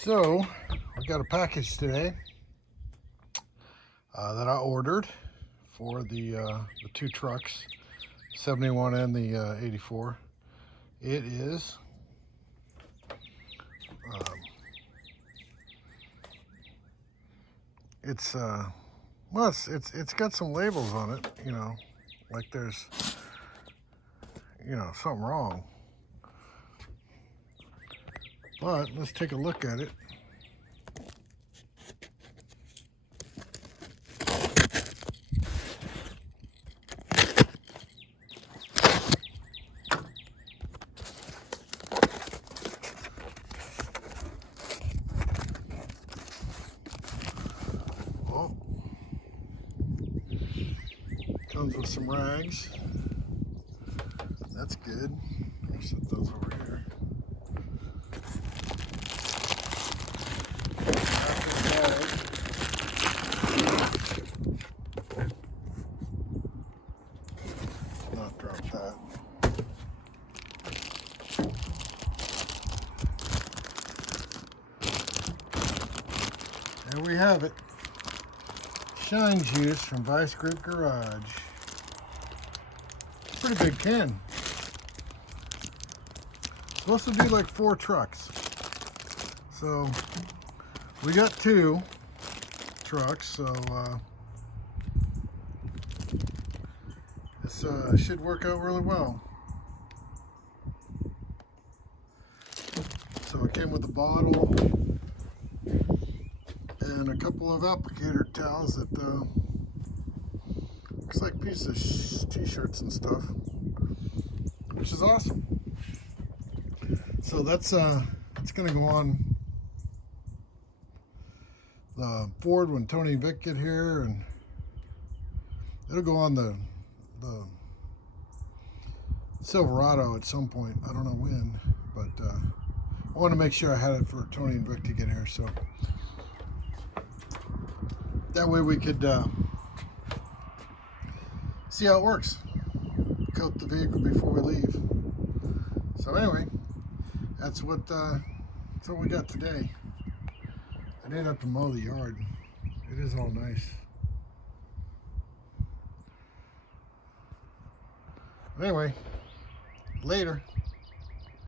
So, we got a package today that I ordered for the two trucks, 71 and the 84. It is it's got some labels on it, like there's something wrong. But let's take a look at it. Oh, comes with some rags. That's good. I'll set those over here. Not drop that. There we have it. Shine Juice from Vice Grip Garage. Pretty big can. Supposed to do like 4 trucks. So we got 2 trucks, so this should work out really well. So it came with a bottle and a couple of applicator towels that looks like pieces of t-shirts and stuff, which is awesome. So that's it's gonna go on the Ford when Tony and Vic get here, and it'll go on the Silverado at some point. I don't know when, but I want to make sure I had it for Tony and Vic to get here, so that way we could see how it works. Coat the vehicle before we leave. So anyway, that's what we got today. I didn't have to mow the yard. It is all nice. But anyway, later.